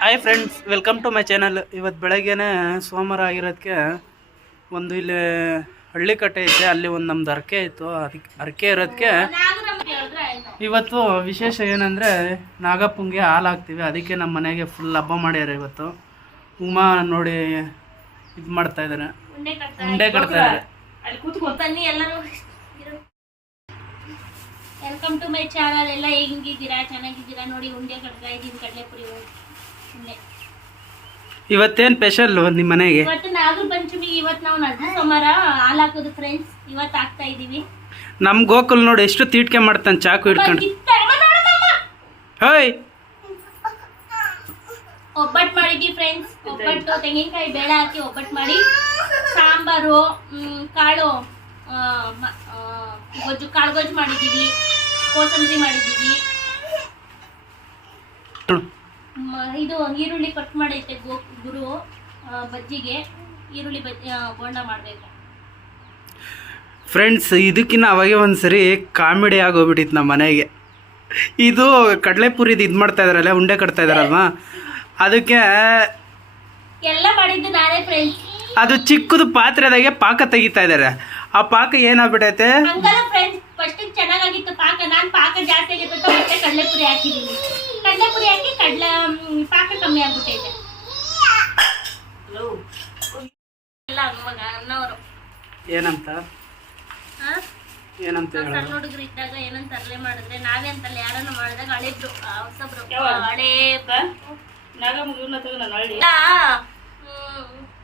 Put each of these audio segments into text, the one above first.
Hi friends welcome to my channel ಇವತ್ತು ಬೆಳಗ್ಗೆನೆ ಸೋಮವಾರ ಆಗಿರೋದಕ್ಕೆ ಒಂದು ಇಲ್ಲಿ ಹಳ್ಳಿ ಕಟ್ಟೆ ಐತೆ ಅಲ್ಲಿ ಒಂದು ನಮ್ದು ಅರಕೆ ಇತ್ತು. ಅದಕ್ಕೆ ಅರಕೆ ಇರೋದಕ್ಕೆ ಇವತ್ತು ವಿಶೇಷ ಏನಂದರೆ ನಾಗಪ್ಪಂಗೆ ಹಾಲು ಹಾಕ್ತೀವಿ. ಅದಕ್ಕೆ ನಮ್ಮ ಮನೆಗೆ ಫುಲ್ ಹಬ್ಬ ಮಾಡ್ಯಾರ ಇವತ್ತು. ಉಮಾ ನೋಡಿ ಇದು ಮಾಡ್ತಾ ಇದ್ದಾರೆ ಉಂಡೆ ಕಟ್ತಾ ಇದ್ದಾರೆ ವೆಲ್ಕಮ್ ಟು ಮೈ ಚಾನಲ್ ಎಲ್ಲ ಹೆಂಗಿದ್ದೀರಾ? ಚೆನ್ನಾಗಿದ್ದೀರಾ? ನೋಡಿ ಉಂಡೆ ಕಟ್ತಾ ಇದ್ದೀನಿ ಕಡಲೆಪುರಿ ಉಂಡೆ. ಇವತ್ತೇನ್ ಸ್ಪೆಷಲ್ ನಿಮ್ಮ ಮನೆಗೆ? ಇವತ್ತು ನಾಗರ ಪಂಚಮಿ ಇವತ್ತು ನಾವು ನದಿ ಸೋಮವಾರ ಹಾಲು ಹಾಕೋದು ಫ್ರೆಂಡ್ಸ್ ಇವತ್ತು ಹಾಕ್ತಾ ಇದೀವಿ ನಮ್ ಗೋಕುಲ್ ನೋಡಿ ಎಷ್ಟು ತೀಟ್ಕೆ ಮಾಡ್ತಾನೆ ಚಾಕು ಇಟ್ಕೊಂಡು ಒಬ್ಬಟ್. ಹೋಯ್! ಒಬ್ಬಟ್ಟು ಮಾಡಿದ್ವಿ ಫ್ರೆಂಡ್ಸ್ ಒಬ್ಬಟ್ಟು ತೆಂಗಿನಕಾಯಿ ಬೇಳೆ ಹಾಕಿ ಒಬ್ಬಟ್ಟು ಮಾಡಿ. ಸಾಂಬಾರು ಕಾಳು ಗೊಜ್ಜು ಕಾಳು ಗೊಜ್ಜು ಮಾಡಿದ್ದೀವಿ ಕೋಸಂಬರಿ ಮಾಡಿದ್ದೀವಿ ಇದು ಈರುಳ್ಳಿ ಕಟ್ ಮಾಡೈತೆ ಗೋ ಗುರು ಬಜ್ಜಿಗೆ. ಈರುಳ್ಳಿ ಬಜ್ಜಿ ಬೋಂಡ ಮಾಡಬೇಕು. ಫ್ರೆಂಡ್ಸ್ ಇದಕ್ಕಿನ್ನ ಅವಾಗೆ ಒಂದು ಸರಿ ಕಾಮಿಡಿ ಆಗೋಗ್ಬಿಟ್ಟಿತ್ತು ನಮ್ಮ ಮನೆಗೆ. ಇದು ಕಡಲೆಪುರಿದು ಇದು ಮಾಡ್ತಾ ಇದಾರಲ್ಲ ಉಂಡೆ ಕಟ್ತಾ ಇದಾರಲ್ವಾ? ಅದಕ್ಕೆ ಎಲ್ಲ ಮಾಡಿದ್ದು ನಾನೇ ಫ್ರೆಂಡ್ಸ್ ಅದು ಚಿಕ್ಕದು ಪಾತ್ರೆದಾಗೆ ಪಾಕ ತೆಗಿತಾ ಇದ್ದಾರೆ ಆ ಪಾಕ ಏನಾಗ್ಬಿಟ್ಟೈತೆ ಹಂಗಲ್ಲ ಫ್ರೆಂಡ್ಸ್ ಫಸ್ಟ್ ಚೆನ್ನಾಗಾಗಿತ್ತು ಪಾಕ. ನಾನು ಪಾಕ ಜಾಸ್ತಿ ಆಗಿತ್ತು ಅಂತ ಮತ್ತೆ ಕಡಲೆಪುರಿ ಹಾಕಿದ್ದೀನಿ. ಕಡಲೆಪುರಿ ಹಾಕಿ ಕಡ್ಲೆ ಪಾಕ ಕಮ್ಮಿ ಆಗ್ಬಿಟ್ಟೈತೆ ಏನಂತ? ಹಾ ಏನಂತ ಸಣ್ಣ ಹುಡುಗರು ಇದ್ದಾಗ ಏನಂತ ಅರ್ಲೆ ಮಾಡಿದ್ರೆ ನಾವೇ ಅಂತಲ್ಲ ಯಾರನ್ನ ಮಾಡಿದಾಗ ಹಳಿದ್ರು ಆ, ಹೊಸಬ್ರು. ಹಳೇ ಇಲ್ಲ, ಹ್ಮ್,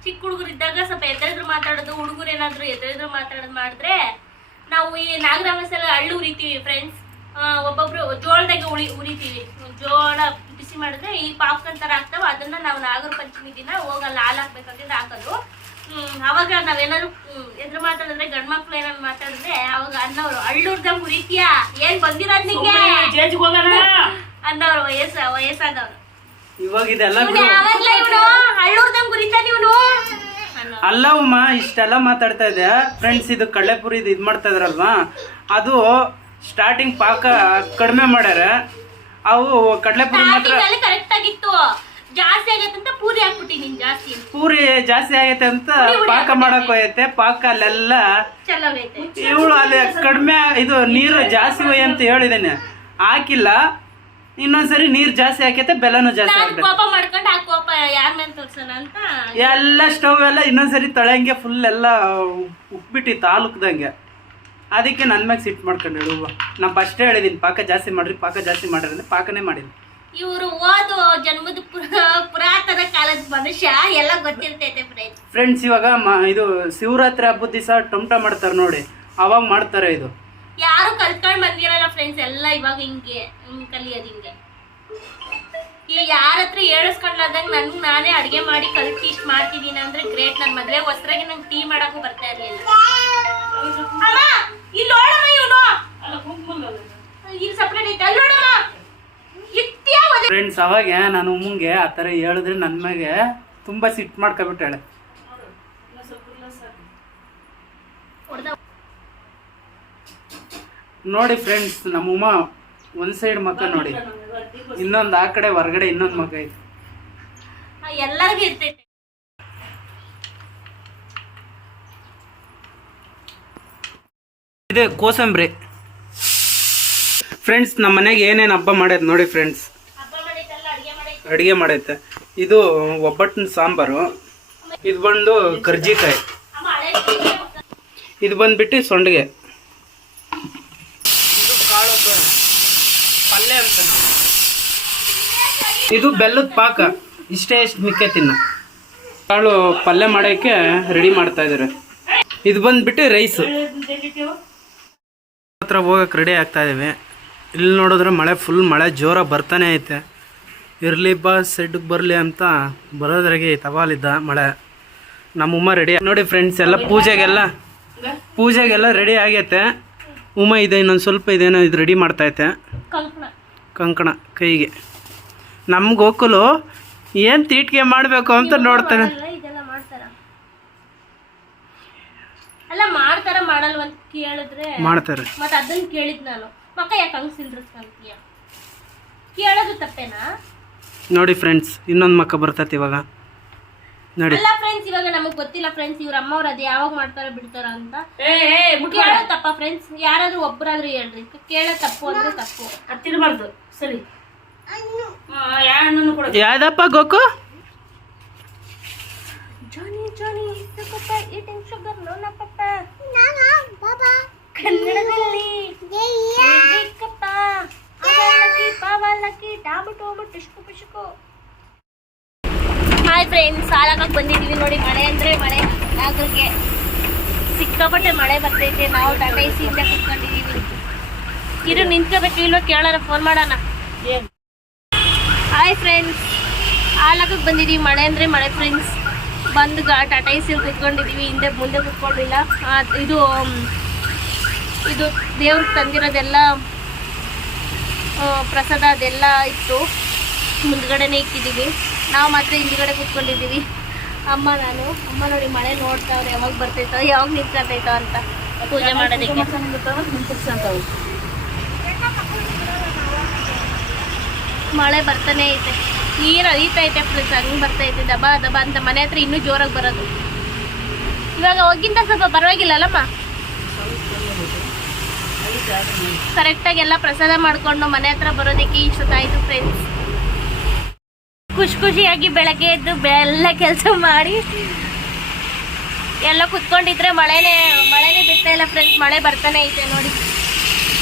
ಚಿಕ್ಕ ಹುಡುಗರು ಇದ್ದಾಗ ಸ್ವಲ್ಪ ಎದ್ರೆದ್ರು ಮಾತಾಡೋದು ಹುಡುಗರು ಏನಾದ್ರು ಎದ್ರೆದ್ರು ಮಾತಾಡೋದು ಮಾಡಿದ್ರೆ ನಾವು ಈ ನಾಗರಾಮಸಲ ಹಳ್ಳು ಉರಿತೀವಿ ಫ್ರೆಂಡ್ಸ್ ಒಬ್ಬೊಬ್ರು ಜೋಳದಾಗ ಉಳಿ ಉರಿತೀವಿ. ಜೋಳ ಬಿಸಿ ಮಾಡಿದ್ರೆ ಈ ಪಾಪ್ಕನ್ ತರ ಆಗ್ತಾವ ಅದನ್ನ ನಾವು ನಾಗರ ಪಂಚಮಿ ದಿನ ಹೋಗಲ್ಲ ಹಾಲು ಹಾಕ್ಬೇಕಂತಿದ್ರೆ ಹಾಕೋದು. ಹ್ಮ್ ಅವಾಗ ನಾವೇನಾದ್ರು ಎದ್ರು ಮಾತಾಡಿದ್ರೆ ಗಂಡ್ ಮಕ್ಳು ಏನಾದ್ರು ಮಾತಾಡಿದ್ರೆ ಅವಾಗ ಅನ್ನೋರು ಹಳ್ಳುರ್ದಂಗ್ ಉರಿತೀಯಾ? ಏನ್ ಬಂದಿರೋದ್ ನಿಂಗೆ? ಅನ್ನೋರು ವಯಸ್ಸ ವಯಸ್ಸಾದವ್ರು. ಇವಾಗ ಇದೆಲ್ಲ ಅಲ್ಲ ಉಮ್ಮ ಇಷ್ಟೆಲ್ಲ ಮಾತಾಡ್ತಾ ಇದೆ ಫ್ರೆಂಡ್ಸ್ ಇದು ಕಡಲೆಪುರಿ ಇದು ಮಾಡ್ತಾ ಇದ್ರಲ್ವಾ? ಅದು ಸ್ಟಾರ್ಟಿಂಗ್ ಪಾಕ ಕಡಿಮೆ ಮಾಡ್ಯಾರ. ಅವು ಕಡಲೆಪುರಿ ಮಾತ್ರ ಕರೆಕ್ಟ್ ಆಗಿತ್ತು. ಜಾಸ್ತಿ ಆಗತ್ತಂತ ಪೂರಿ ಹಾಕ್ಬಿಟ್ಟಿನಿ ಜಾಸ್ತಿ. ಪೂರಿ ಜಾಸ್ತಿ ಆಗೈತೆ ಅಂತ ಪಾಕ ಮಾಡಕ್ ಹೋಯತ್ತೆ ಪಾಕ ಅಲ್ಲೆಲ್ಲ ಇವಳು ಅಲ್ಲಿ ಕಡಿಮೆ ಇದು ನೀರು ಜಾಸ್ತಿ ಹೋಯ್ ಅಂತ ಹೇಳಿದ್ದೇನೆ ಹಾಕಿಲ್ಲ. ಇನ್ನೊಂದ್ಸರಿ ನೀರು ಜಾಸ್ತಿ ಹಾಕೈತೆ ಬೆಲ್ಲನೂ ಜಾಸ್ತಿ ನಾನ್ ಆಗ್ತೈತೆ ಕೋಪ ಮಾಡ್ಕೊಂಡು ಆ ಕೋಪ ಯಾರ ಮೇಲೆ ತೋರ್ಸೋಣ ಅಂತ ಎಲ್ಲ ಸ್ಟವ್ ಎಲ್ಲ ಇನ್ನೊಂದ್ಸರಿ ತಳಂಗೆ ಫುಲ್ ಎಲ್ಲ ಉಕ್ಬಿಟ್ಟಿತ್ತು ಹಾಲುಕ್ದಂಗೆ ಅದಕ್ಕೆ ನನ್ನ ಮ್ಯಾಗ ಸಿಟ್ಟು ಮಾಡ್ಕೊಂಡು ಹೇಳುವ ನಾನು ಫಸ್ಟ್ ಹೇಳಿದೀನಿ ಪಾಕ ಜಾಸ್ತಿ ಮಾಡ್ರಿ ಪಾಕ ಜಾಸ್ತಿ ಮಾಡ್ರಿ ಅಂದ್ರೆ ಪಾಕನೇ ಮಾಡಿಲ್ಲ. ಇವರು ಓದು ಜನ್ಮದ ಪುರ- ಪುರಾತನ ಕಾಲದ ಮನುಷ್ಯ ಎಲ್ಲ ಗೊತ್ತಿರ್ತೈತೆ ಫ್ರೆಂಡ್ಸ್ ಫ್ರೆಂಡ್ಸ್ ಇವಾಗ ಮ ಇದು ಶಿವರಾತ್ರಿ ಹಬ್ಬದ ದಿವಸ ಟೊಮಟ ಮಾಡ್ತಾರೆ ನೋಡಿ ಅವಾಗ ಮಾಡ್ತಾರೆ ಇದು. ಯಾರು ಕಲ್ತ್ಕೊಂಡ್ ಬಂದಿರಲ್ಲ ಫ್ರೆಂಡ್ಸ್ ಎಲ್ಲ ಇವಾಗ ಹಿಂಗೆ, ಹಿಂಗ್ ಕಲಿಯೋದು ಹಿಂಗೆ. ಈಗ ಯಾರ ಹತ್ರ ಹೇಳಿಸ್ಕೊಂಡ್ಲಾರ್ದಂಗ ನನ್ಗೆ ನಾನೇ ಅಡ್ಗೆ ಮಾಡಿ ಕಲ್ತಿ ಇಷ್ಟ ಮಾಡ್ತಿದ್ದೀನಿ ಅಂದ್ರೆ ಗ್ರೇಟ್ ನನ್ ಮದ್ವೆ. ಹೊಸ್ರಾಗಿ ನಂಗೆ ಟೀ ಮಾಡಕ್ಕೂ ಬರ್ತಾ ಇರ್ಲಿಲ್ಲ. ಇಲ್ಲಿ ಇಲ್ಲಿ ಐತೆ. ಫ್ರೆಂಡ್ಸ್ ಅವಾಗ ನಾನು ಉಮ್ಮಂಗೆ ಆ ಥರ ಹೇಳಿದ್ರೆ ನನ್ನ ಮ್ಯಾಗೆ ತುಂಬ ಸಿಟ್ಟು ನೋಡಿ ಫ್ರೆಂಡ್ಸ್ ನಮ್ಮ ಉಮ್ಮ ಒಂದು ಸೈಡ್ ಮಕ್ಕ ನೋಡಿ. ಇನ್ನೊಂದು ಆ ಕಡೆ ಹೊರಗಡೆ ಇನ್ನೊಂದು ಮಗ ಐತೆ. ಇದೆ ಎಲ್ಲರಿಗೂ ಇರ್ತೈತೆ ಇದು ಕೋಸಂಬರಿ. ಫ್ರೆಂಡ್ಸ್ ನಮ್ಮ ಮನೆಗೆ ಏನೇನು ಹಬ್ಬ ಮಾಡೈತೆ ನೋಡಿ ಫ್ರೆಂಡ್ಸ್ ಅಡ್ಗೆ ಮಾಡೈತೆ. ಇದು ಒಬ್ಬಟ್ಟಿನ ಸಾಂಬಾರು. ಇದು ಬಂದು ಕರ್ಜಿಕಾಯಿ. ಇದು ಬಂದ್ಬಿಟ್ಟು ಸೊಂಡಿಗೆ. ಪಲ್ಯ ಅಂತ ಇದು ಬೆಲ್ಲದ ಪಾಕ. ಇಷ್ಟೇ ಇಷ್ಟು ಮಿಕ್ಕೆ ತಿನ್ನ. ಕಾಳು ಪಲ್ಯ ಮಾಡೋಕ್ಕೆ ರೆಡಿ ಮಾಡ್ತಾ ಇದ್ದಾರೆ. ಇದು ಬಂದ್ಬಿಟ್ಟು ರೈಸ್ ಹತ್ರ ಹೋಗಕ್ಕೆ ರೆಡಿ ಆಗ್ತಾ ಇದೀವಿ ಇಲ್ಲಿ ನೋಡಿದ್ರೆ ಮಳೆ ಫುಲ್ ಮಳೆ ಜೋರ ಬರ್ತಾನೆ ಐತೆ. ಇರಲಿ ಬಾ ಸೆಡ್ಗೆ ಬರಲಿ ಅಂತ ಬರೋದ್ರಾಗೆ ತವಾಲಿದ್ದ ಮಳೆ. ನಮ್ಮಮ್ಮ ರೆಡಿ ನೋಡಿ ಫ್ರೆಂಡ್ಸ್ ಎಲ್ಲ ಪೂಜೆಗೆಲ್ಲ ಪೂಜೆಗೆಲ್ಲ ರೆಡಿ ಆಗೈತೆ. ಉಮ್ಮ ಇದೆ ಇನ್ನೊಂದು ಸ್ವಲ್ಪ ಇದೇನೋ ಇದು ರೆಡಿ ಮಾಡ್ತೈತೆ ಕಲ್ಪನಾ ಕಂಕಣ ಕೈಗೆ. ನಮ್ಮ ಗೋಕುಲು ಏನು ತೀಟ್ಗೆ ಮಾಡಬೇಕು ಅಂತ ನೋಡ್ತಾನೆ. ಅಲ್ಲ ಮಾಡ್ತಾರ ಮಾಡಲ್ವ ಅಂತ ಕೇಳಿದ್ರೆ ಮಾಡ್ತಾರೆ. ಮತ್ತ ಅದನ್ನ ಕೇಳಿದ್ ನಾನು. ಮಕ್ಕ ಯಾಕೆ ಹಂಗ್ ಸಿಲ್ರಿಸ್ಕೊಂತೀಯ ಕೇಳೋದು ತಪ್ಪೇನಾ? ನೋಡಿ ಫ್ರೆಂಡ್ಸ್ ಇನ್ನೊಂದು ಮಕ್ಕ ಬರ್ತೈತಿ ಇವಾಗ. ನೋಡಿ. ಅಲ್ಲ ಫ್ರೆಂಡ್ಸ್ ಇವಾಗ ನಮಗ್ ಗೊತ್ತಿಲ್ಲ ಫ್ರೆಂಡ್ಸ್ ಇವ್ರ ಅಮ್ಮವ್ರ ಅದು ಯಾವಾಗ ಮಾಡ್ತಾರ ಬಿಡ್ತಾರ ಅಂತ. ಕೇಳೋ ತಪ್ಪ ಫ್ರೆಂಡ್ಸ್ ಯಾರಾದ್ರೂ ಒಬ್ಬರಾದ್ರೂ ಹೇಳ್ರಿ. ಕೇಳೋ ತಪ್ಪು ಅಂದ್ರೆ ತಪ್ಪು. ಹತ್ತಿರಬಾರ್ದು ಸರಿ. ಯಾರನ್ನು ಕೂಡ ಯಾವ್ದಪ್ಪ Goku? Johnny Johnny eating sugar no no papa. Friends ಸಾಲಾಗಕ್ಕೆ ಬಂದಿದ್ದೀವಿ ನೋಡಿ ಮಳೆ ಅಂದರೆ ಮಳೆ. ನಾಗರಿಗೆ ಸಿಕ್ಕಾಪಟ್ಟೆ ಮಳೆ ಬರ್ತೈತೆ, ನಾವು ಟಾಟಾ ಕುತ್ಕೊಂಡಿದ್ದೀವಿ ಇರು ನಿಂತ್ಕೋಬೇಕು ಇಲ್ಲೋ ಕೇಳೋಣ ಫೋನ್ ಮಾಡೋಣ. ಹಾಯ್ ಫ್ರೆಂಡ್ಸ್ ಹಾಲಾಗಕ್ಕೆ ಬಂದಿದ್ದೀವಿ ಮಳೆ ಅಂದರೆ ಮಳೆ ಫ್ರೆಂಡ್ಸ್ ಬಂದು ಗಾ, ಟಾಟಾ ಎಸಿ ಕುತ್ಕೊಂಡಿದ್ದೀವಿ ಹಿಂದೆ ಮುಂದೆ ಕುತ್ಕೊಂಡಿಲ್ಲ. ಇದು ಇದು ದೇವ್ರಿಗೆ ತಂದಿರೋದೆಲ್ಲ ಪ್ರಸಾದ ಅದೆಲ್ಲ ಇತ್ತು. ಮುಂದ್ಗಡೆನೇ ಇಕ್ಕಿದ್ದೀವಿ ನಾವು ಮಾತ್ರ ಹಿಂದ್ಗಡೆ ಕೂತ್ಕೊಂಡಿದ್ದೀವಿ. ಅಮ್ಮ ನಾನು ಅಮ್ಮ ನೋಡಿ ಮಳೆ ನೋಡ್ತಾವ್ರೆ ಯಾವಾಗ ಬರ್ತೈತೋ ಯಾವಾಗ ನಿಂತ್ಕೊಂತೈತೋ ಅಂತ. ಪೂಜೆ ಮಾಡೋದಕ್ಕೆ. ಮಳೆ ಬರ್ತಾನೆ ಐತೆ. ನೀರು ಹರಿತೈತೆ ಪ್ಲಸ್ ಹಂಗೆ ಬರ್ತೈತೆ ದಬ ದಬ ಅಂತ ಮನೆ ಹತ್ರ ಇನ್ನೂ ಜೋರಾಗಿ ಬರೋದು. ಇವಾಗ ಹೋಗಿಂತ ಸ್ವಲ್ಪ ಪರವಾಗಿಲ್ಲಲ್ಲಮ್ಮ ಕರೆಕ್ಟಾಗಿ ಎಲ್ಲ ಪ್ರಸಾದ ಮಾಡಿಕೊಂಡು ಮನೆ ಹತ್ರ ಬರೋದಕ್ಕೆ ಇಷ್ಟೊತ್ತಾಯ್ತು ಫ್ರೆಂಡ್ಸ್ ಖುಷಿ ಖುಷಿಯಾಗಿ ಬೆಳಗ್ಗೆ ಎದ್ದು ಎಲ್ಲ ಕೆಲಸ ಮಾಡಿ, ಎಲ್ಲ ಕುತ್ಕೊಂಡಿದ್ರೆ ಮಳೆನೇ ಮಳೆನೇ ಬಿಡ್ತಾ ಇಲ್ಲ ಫ್ರೆಂಡ್ಸ್ ಮಳೆ ಬರ್ತಾನೆ ಐತೆ ನೋಡಿ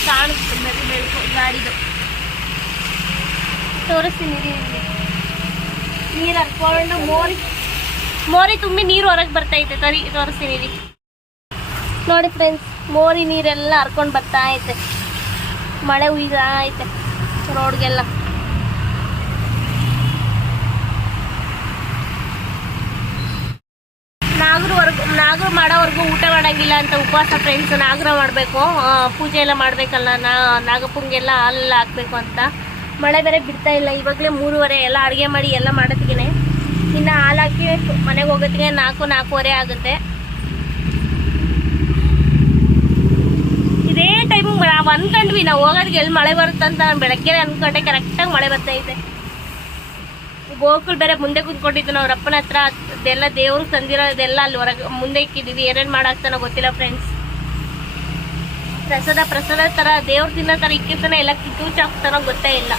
ಕಾಣಿಸ್ತು ಬೆಳಕು ಗಾಡಿದು ತೋರಿಸ್ತೀನಿ. ನೀರು ಹರ್ಕೊಂಡು ಮೋರಿ ಮೋರಿ ತುಂಬಿ ನೀರು ಹೊರಗೆ ಬರ್ತೈತೆ ತರಿ ತೋರಿಸ್ತೀನಿ. ನೋಡಿ ಫ್ರೆಂಡ್ಸ್ ಮೋರಿ ನೀರೆಲ್ಲ ಹರ್ಕೊಂಡು ಬರ್ತಾ ಐತೆ ಮಳೆ ಉಯ್ದ ಐತೆ ರೋಡ್ಗೆಲ್ಲ ನಾಗರವರೆಗೂ ನಾಗರ ಮಾಡೋವರೆಗೂ ಊಟ ಮಾಡೋಂಗಿಲ್ಲ ಅಂತ ಉಪವಾಸ ಫ್ರೆಂಡ್ಸ್ ನಾಗರ ಮಾಡಬೇಕು. ಪೂಜೆ ಎಲ್ಲ ಮಾಡಬೇಕಲ್ಲ, ನಾ ನಾಗಪ್ಪಂಗೆಲ್ಲ ಹಾಲೆಲ್ಲ ಹಾಕ್ಬೇಕು ಅಂತ. ಮಳೆ ಬೇರೆ ಬಿಡ್ತಾ ಇಲ್ಲ, ಇವಾಗಲೇ ಮೂರುವರೆ, ಎಲ್ಲ ಅಡುಗೆ ಮಾಡಿ ಎಲ್ಲ ಮಾಡೋತ್ತಿಗೆ ಇನ್ನು ಹಾಲು ಹಾಕಿ ಮನೆಗೆ ಹೋಗೋತ್ತಿಗೆ ನಾಲ್ಕು ನಾಲ್ಕೂವರೆ ಆಗುತ್ತೆ. ಇದೇ ಟೈಮ್ ನಾವು ಅಂದ್ಕೊಂಡ್ವಿ ನಾವು ಹೋಗೋದಕ್ಕೆ ಎಲ್ಲಿ ಮಳೆ ಬರುತ್ತೆ ನಾನು ಬೆಳಗ್ಗೆ ಅಂದ್ಕೊಂಡೆ ಕರೆಕ್ಟಾಗಿ ಮಳೆ ಬರ್ತಾ ಗೋಕುಲ್ ಬೇರೆ ಮುಂದೆ ಕುತ್ಕೊಂಡಿದ್ದು, ನಾವು ಅಪ್ಪನ ಹತ್ರ ಅದೆಲ್ಲ ದೇವ್ರು ತಂದಿರೋದೆಲ್ಲ ಅಲ್ಲಿ ಹೊರಗೆ ಮುಂದೆ ಇಕ್ಕಿದೀವಿ. ಏನೇನು ಮಾಡಾಕ್ತಾನೋ ಗೊತ್ತಿಲ್ಲ ಫ್ರೆಂಡ್ಸ್ ಪ್ರಸಾದ ಪ್ರಸಾದ ಥರ ದೇವ್ರ ತಿನ್ನೋ ಥರ ಇಕ್ಕಿರ್ತಾನೆ ಎಲ್ಲ ಕಿತ್ತೂಚಾಕ್ತಾನೋ ಗೊತ್ತೇ ಇಲ್ಲ.